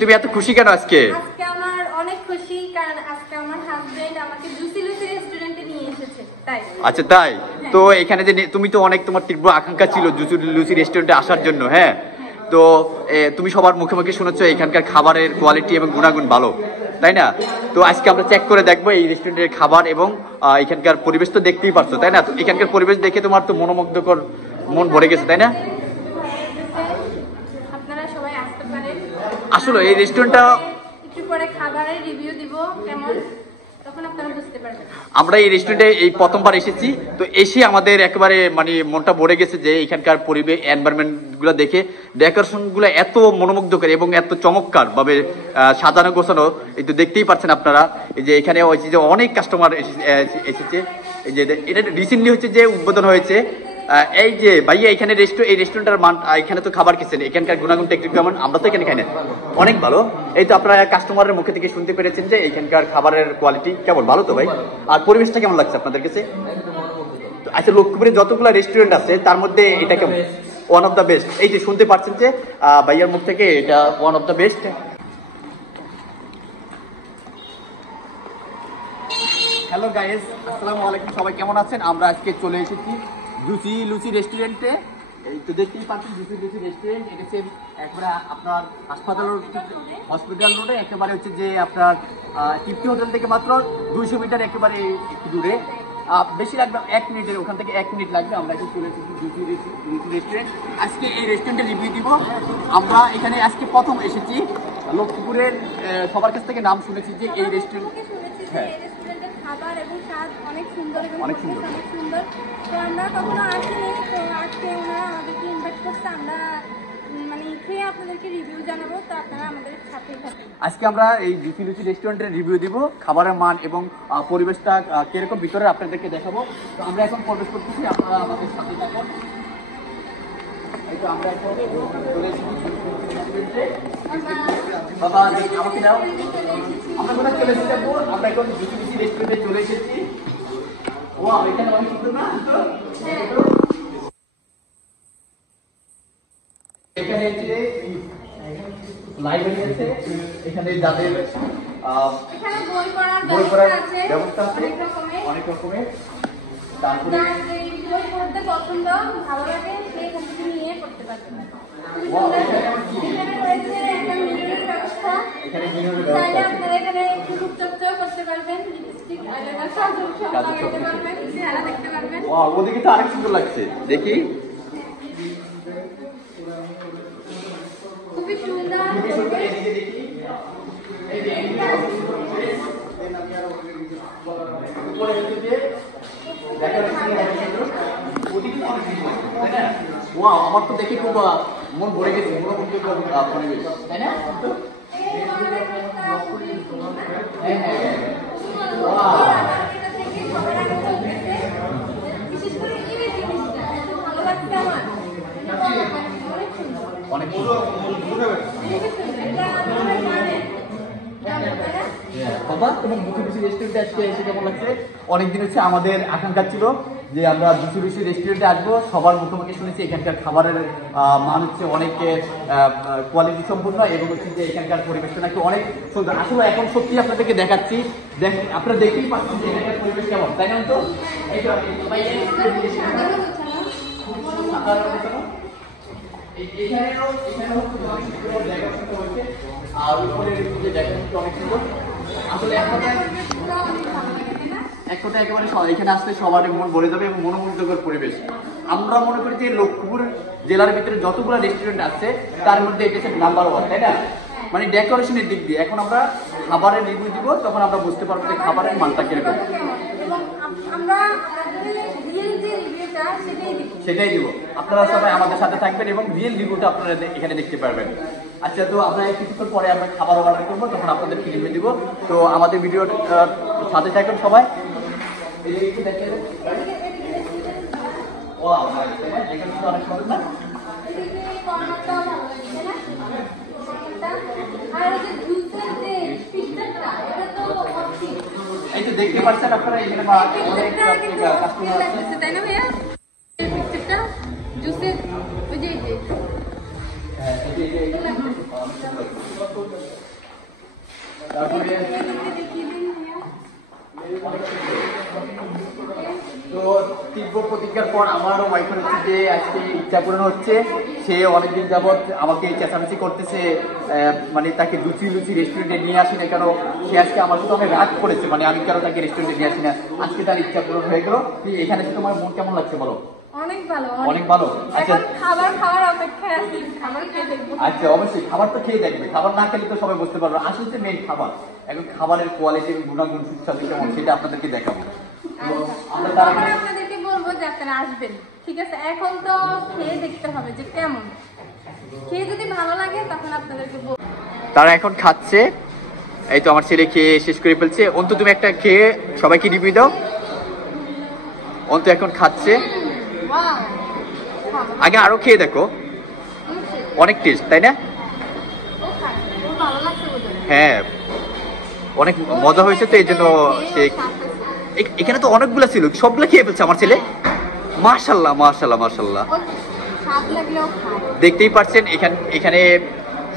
তুমি এত খুশি কেন আজকে? আজকে আমার অনেক খুশি, কারণ আজকে আমার হাজবেন্ড আমাকে জুসি লুসি রেস্টুরেন্টে নিয়ে এসেছে, তাই। আচ্ছা তাই? তো এখানে যে তুমি তো অনেক, তোমার তীব্র আকাঙ্ক্ষা ছিল জুসি লুসি রেস্টুরেন্টে আসার জন্য, হ্যাঁ? তো তুমি সবার মুখে মুখে শুনেছো এখানকার খাবারের কোয়ালিটি এবং গুণাগুণ ভালো, তাই না? তো আজকে আমরা চেক করে দেখবো এই রেস্টুরেন্টের খাবার এবং এখানকার পরিবেশ তো দেখতেই পারছো, তাই না? তো এখানকার পরিবেশ দেখে তোমার তো মনোমুগ্ধকর, মন ভরে গেছে, তাই না? আপনারা সবাই আসতে পারেন। আসলে এই রেস্টুরেন্টটা একটু পরে খাবারের রিভিউ দিব কেমন, তখন আপনারা বুঝতে পারবেন। আমরা এই রেস্টুরেন্টে এই প্রথমবার এসেছি, তো এসে আমাদের একেবারে মানে মনটা ভরে গেছে যে এখানকার পরিবেশ, এনভায়রনমেন্ট গুলো দেখে, ডেকোরেশন গুলো এত মনোমুগ্ধকর এবং এত চমৎকার ভাবে সাজানো গোছানো। এই তো দেখতেই পাচ্ছেন আপনারা, এই যে এখানে যে অনেক কাস্টমার এসেছে। এই যে এটা রিসেন্টলি হচ্ছে যে উদ্বোধন হয়েছে। এই যে ভাইয়া এখানে এই রেস্টুরেন্টের মান, এখানে তো খাবার খেয়েছেন, এখানকার গুণাগুণটা একটু কেমন? আমরা তো এখানে খাই না, অনেক ভালো। এই তো আপনারা কাস্টমারের মুখে থেকে শুনতে পেরেছেন যে এখানকার খাবারের কোয়ালিটি কেমন, ভালো তো ভাই? আর পরিবেশটা কেমন লাগছে আপনাদের কাছে? আচ্ছা, লক্ষ্মীপুরে যতগুলো রেস্টুরেন্ট আছে তার মধ্যে এটা কেমন? One of the best. এই যে শুনতে পাচ্ছেন যে ভাইয়ার মুখ থেকে, এটা one of the best. Hello guys, আসসালামু আলাইকুম, সবাই কেমন আছেন? আমরা আজকে চলে এসেছি জুসি লুসি রেস্টুরেন্টে। এই তো দেখতেই পাচ্ছেন জুসি লুসি রেস্টুরেন্ট। এটা হচ্ছে একবারে আপনার হসপিটাল রোডে, একেবারে হচ্ছে যে আপনার তৃপ্তি হোটেল থেকে মাত্র 200 মিটার একেবারে একটু দূরে। বেশি লাগবে 1 মিনিটের, ওখান থেকে 1 মিনিট লাগবে। আমরা এখন চলে এসেছি জুসি লুসি রেস্টুরেন্ট। আজকে এই রেস্টুরেন্টে রিভিউ দিব। আমরা এখানে আজকে প্রথম এসেছি। লক্ষ্মীপুরের সবার কাছ থেকে নাম শুনেছি যে এই রেস্টুরেন্ট, হ্যাঁ, খাবার এবং স্বাদ অনেক সুন্দর এবং অনেক সুন্দর। তো আমরা কখনো আসিনি, তো আজকে ওনারা আমাদেরকে ইনভাইট করতে, আমরা মানে খেয়ে আপনাদেরকে রিভিউ জানাবো, তো আপনারা আমাদের সাথেই থাকুন। আজকে আমরা এই জুসি লুসি রেস্টুরেন্টের রিভিউ দিব, খাবারের মান এবং পরিবেশটা কিরকম ভিতরে আপনাদেরকে দেখাবো। তো আমরা এখন প্রবেশ করতেছি, আপনারা আমাদের সাথে থাকুন। এই তো আমরা এখন চলে এসেছি রেস্টুরেন্টে। বাবা আমাকে দাও, আমরা কোথায় চলে এসেছি? আমরা এখন জুসি লুসি রেস্টুরেন্টে চলে এসেছি। ওয়াও, এখানে অনেক সুন্দর না? এখানে যে লাইব্রেরি আছে, এখানে যাদের এখানে বই পড়ার ব্যবস্থা আছে অনেক রকমের। তারপরে বই পড়তে পছন্দ, ভালো লাগে, সেই এখান থেকে নিয়ে পড়তে পারবেন। এখানে রয়েছে একটা মিররের ব্যবস্থা, চাইলে আপনারা এখানে রূপচর্চাও করতে পারবেন, লিপস্টিক আর সাজুক সব লাগাতে পারবেন, চেহারা দেখতে পারবেন। ওদিকে তো আরেক সুন্দর লাগছে, দেখি খুবই সুন্দর। এদিকে দেখি, এই যে উপরে হচ্ছে যে ওয়াও, আমার তো দেখে খুব মন ভরে গেছে, মনোমুগ্ধকর পরিবেশ, তাই না? অনেক বাবা, তোমার জুসি লুসি রেস্টুরেন্টে আজকে এসে কেমন লাগছে? অনেকদিন হচ্ছে আমাদের আকাঙ্ক্ষা ছিল যে আমরা জুসি লুসি রেস্টুরেন্টে আসবো। সবার মুখোমুখি শুনেছি এখানকার খাবারের মান হচ্ছে অনেক কোয়ালিটি সম্পূর্ণ এবং হচ্ছে যে এখানকার পরিবেশটা নাকি অনেক সুন্দর। আসলে এখন সত্যি আপনাদেরকে দেখাচ্ছি, আপনারা দেখতেই পাচ্ছেন যে এখানকার পরিবেশ কেমন, তাই না? তো আর উপরে অনেক সুন্দর। আসলে এক কথা একেবারে এখানে আসলে সবার মন ভরে যাবে এবং মনোমুগ্ধকর পরিবেশ। আমরা মনে করি যে লক্ষ্মীপুর জেলার ভিতরে যতগুলো রেস্টুরেন্ট আছে তার মধ্যে এটা হচ্ছে নাম্বার 1, তাই না? মানে ডেকোরেশনের দিক দিয়ে। এখন আমরা খাবারের রিভিউ দিব, তখন আমরা বুঝতে পারবো যে খাবারের মানটা কিরকম। সেটাই দিব। আপনারা সবাই আমাদের সাথে থাকবেন এবং রিয়েল রিভিউটা আপনারা এখানে দেখতে পারবেন। আচ্ছা, তো আমরা কিছুক্ষণ পরে আমরা খাবার অর্ডার করবো, তখন আপনাদের রিভিউ দিব। তো আমাদের ভিডিওর সাথে থাকুন সবাই। অনেক সুন্দর না? তো দেখতে পাচ্ছেন আপনারা এখানে অনেক কাস্টমার আছে, তাই না ভাইয়া? এই পিকচারটা জুসের ওই যে তারপরে তো তীব্র প্রতিজ্ঞার পর আমারও ওয়াইফের হচ্ছে যে আজকে ইচ্ছা পূরণ হচ্ছে। সে অনেকদিন যাবৎ আমাকে চেঁচামেচি করতেছে, মানে তাকে লুচি লুচি রেস্টুরেন্টে নিয়ে আসি না কেন, সে আজকে আমার সাথে অনেক রাগ করেছে, মানে আমি কেন তাকে রেস্টুরেন্টে নিয়ে আসি না। আজকে তার ইচ্ছা পূরণ হয়ে গেল। এখানে এসে তোমার মন কেমন লাগছে বলো? অনেক ভালো, অনেক ভালো। আচ্ছা এখন খাবার খাওয়ার অপেক্ষায় আছি, খাবার খেয়ে দেখবো। আচ্ছা অবশ্যই খাবার তো খেয়ে দেখবে, খাবার না খেলে তো সবাই বুঝতে পারবে আসলে তো মেইন খাবার। এখন খাবারের কোয়ালিটি এবং গুণাগুণ সুস্বাদু কেমন সেটা আপনাদেরকে দেখাবো। আমরা তার তখন আপনাদেরকে বলবো যে আপনারা আসবেন, ঠিক আছে? এখন তো খেয়ে দেখতে হবে যে কেমন, খেয়ে যদি ভালো লাগে তখন আপনাদেরকে বলবো। তারা এখন খাচ্ছে, এই তো আমার ছেলে খেয়ে শেষ করে ফেলছে। অন্তু তুমি একটা খেয়ে সবাইকে রিভিউ দাও। অন্তু এখন খাচ্ছে, ওয়াও, আগে আরো খেয়ে দেখো, অনেক টেস্ট তাই না? ভালো লাগছে বোধহয়। হ্যাঁ অনেক মজা হয়েছে, তো এই জন্য সে এখানে তো অনেকগুলো ছিল, সবগুলো খেয়ে ফেলছে আমার ছেলে। মাশাল্লাহ মাশাল্লাহ মাশাল্লাহ, স্বাদ লাগলেও খায়। দেখতেই পাচ্ছেন এখানে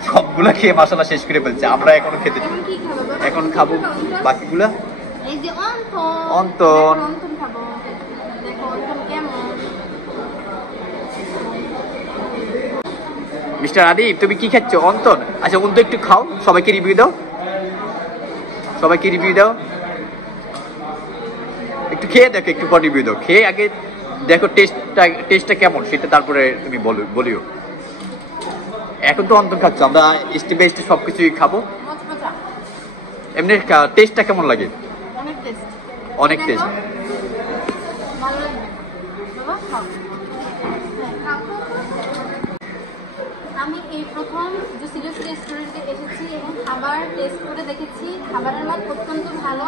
সবগুলা খেয়ে মাশাল্লাহ শেষ করে ফেলছে। আমরা এখনো খেতে, এখন কি খাবো বাবা? এখন খাবো বাকিগুলা। এই যে অন্তন, অন্তন। দেখো, অন্তন খাবো, দেখো অন্তন কেমন। মিস্টার আদিব তুমি কি খাচ্ছ? অন্তন। আচ্ছা অন্ত একটু খাও, সবাইকে রিভিউ দাও, সবাইকে রিভিউ দাও। একটু খেয়ে দেখো, একটু পর রিভিউ দাও। খেয়ে আগে দেখো টেস্টটা কেমন, সেটা তারপরে তুমি বলিও। এখন তো অন্তন খাচ্ছ, আমরা স্টেপ বাই স্টেপ সবকিছুই খাবো। মজা, এমনি টেস্টটা কেমন লাগে? অনেক টেস্ট, অনেক টেস্ট। ভালো লাগবে বাবা, খাও। হ্যাঁ, খাও। আমি এই প্রথম জুসি জুসি রেস্টুরেন্টে এসেছি এবং খাবার টেস্ট করে দেখেছি, খাবারের মান অত্যন্ত ভালো।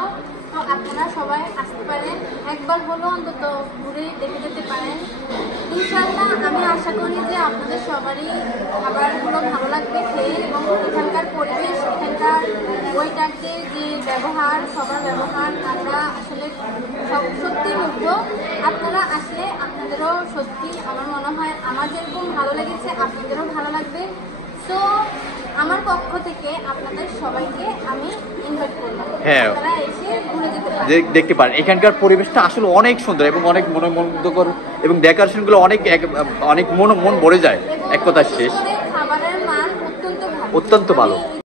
তো আপনারা সবাই আসতে পারেন, একবার হলো অন্তত ঘুরে দেখে যেতে পারেন। ইনশাআল্লাহ আমি আশা করি যে আপনাদের সবারই খাবারগুলো ভালো লাগবে খেয়ে, এবং এখানকার পরিবেশ, এখানকার ওয়েটারদের যে ব্যবহার, সবার ব্যবহার, আমরা আসলে সত্যি মুগ্ধ। আপনারা আসলে আপনাদেরও সত্যি আমার মনে হয় আমার যেরকম ভালো লেগেছে আপনাদেরও ভালো লাগবে। তো আমার পক্ষ থেকে আপনাদের সবাইকে আমি ইনভাইট করলাম, হ্যাঁ, আপনারা এসে ঘুরে যেতে পারেন। দেখতে পারেন এখানকার পরিবেশটা আসলে অনেক সুন্দর এবং অনেক মনোমুগ্ধকর, এবং ডেকোরেশন গুলো অনেক মন ভরে যায়, এক কথা শেষ। খাবারের মান অত্যন্ত ভালো, অত্যন্ত ভালো।